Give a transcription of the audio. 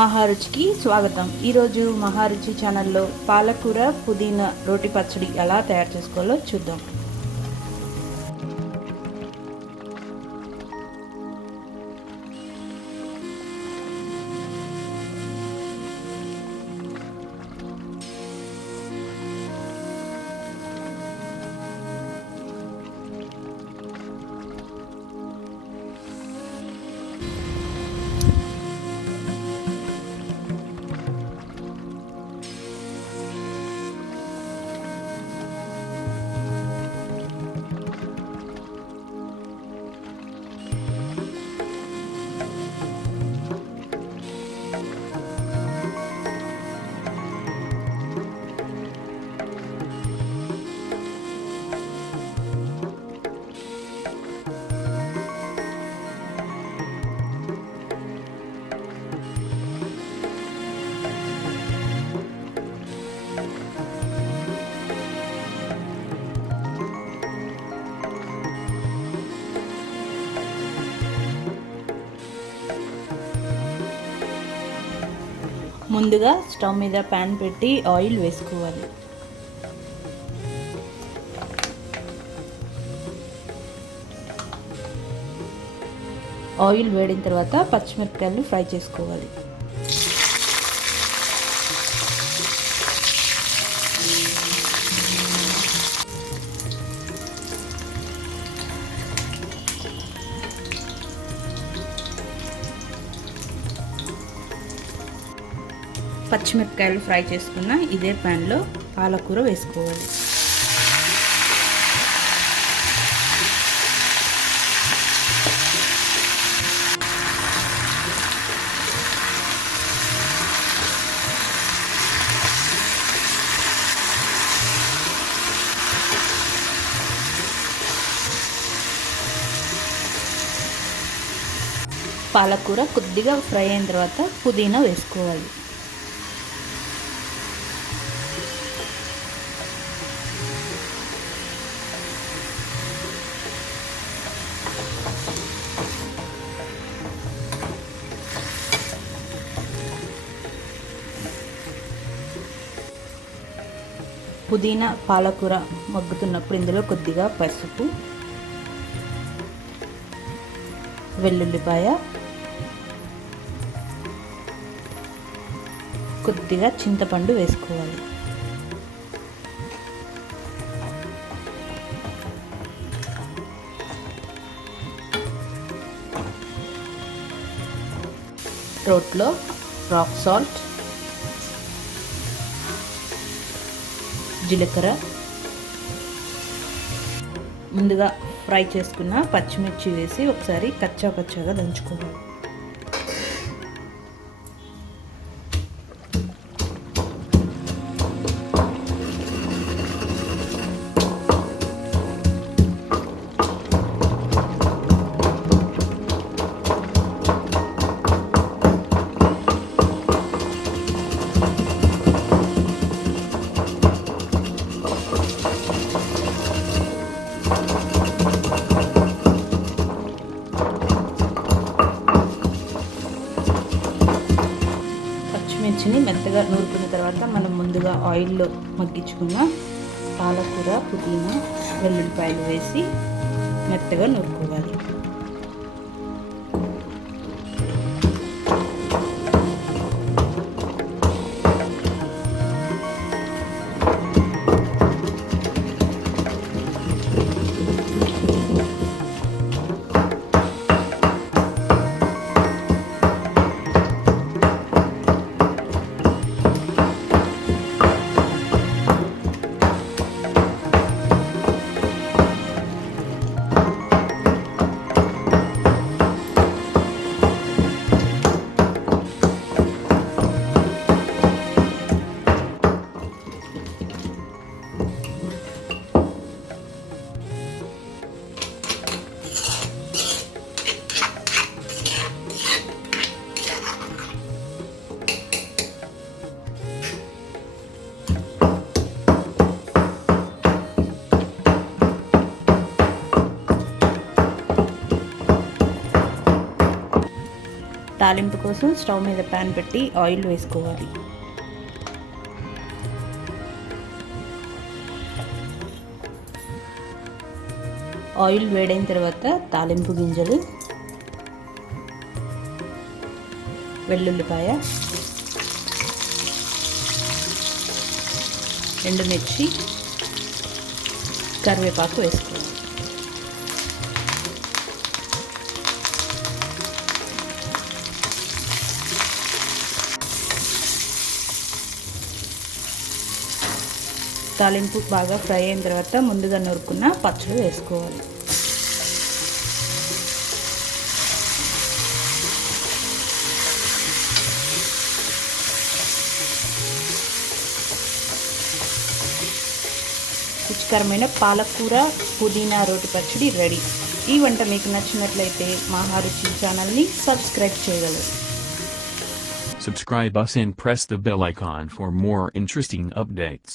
మహారుచికి స్వాగతం. ఈరోజు మహారుచి ఛానల్లో పాలకూర పుదీనా రోటి పచ్చడి ఎలా తయారు చేసుకోవాలో చూద్దాం. ముందుగా స్టవ్ మీద ప్యాన్ పెట్టి ఆయిల్ వేసుకోవాలి. ఆయిల్ వేడిన తర్వాత పచ్చిమిరపకాయలు ఫ్రై చేసుకోవాలి. పచ్చిమిరపకాయలు ఫ్రై చేసుకున్న ఇదే ప్యాన్లో పాలకూర వేసుకోవాలి. పాలకూర కొద్దిగా ఫ్రై అయిన తర్వాత పుదీనా వేసుకోవాలి. పుదీనా పాలకూర మగ్గుతున్నప్పుడు ఇందులో కొద్దిగా పసుపు, వెల్లుల్లిపాయ, కొద్దిగా చింతపండు వేసుకోవాలి. రోట్లో రాక్ సాల్ట్, జీలకర్ర, ముందుగా ఫ్రై చేసుకున్న పచ్చిమిర్చి వేసి ఒకసారి కచ్చాపచ్చాగా దంచుకోవాలి. పచ్చిమిర్చిని మెత్తగా నూరుకున్న తర్వాత మనం ముందుగా ఆయిల్లో మగ్గించుకున్న పాలకూర, పుదీనా, వెల్లుల్లిపాయలు వేసి మెత్తగా నూరుకోవాలి. తాలింపు కోసం స్టవ్ మీద ప్యాన్ పెట్టి ఆయిల్ వేసుకోవాలి. ఆయిల్ వేడైన తర్వాత తాలింపు గింజలు, వెల్లుల్లిపాయ, ఎండుమిర్చి, కరివేపాకు వేసుకోవాలి. తాలింపు బాగా ఫ్రై అయిన తర్వాత ముందుగా నూరుకున్న పచ్చడి వేసుకోవాలి. రుచికరమైన పాలకూర పుదీనా రోటి పచ్చడి రెడీ. ఈ వంట మీకు నచ్చినట్లయితే మహా రుచి ఛానల్ని సబ్స్క్రైబ్ చేయగలరు. Subscribe us and press the bell icon for more interesting updates.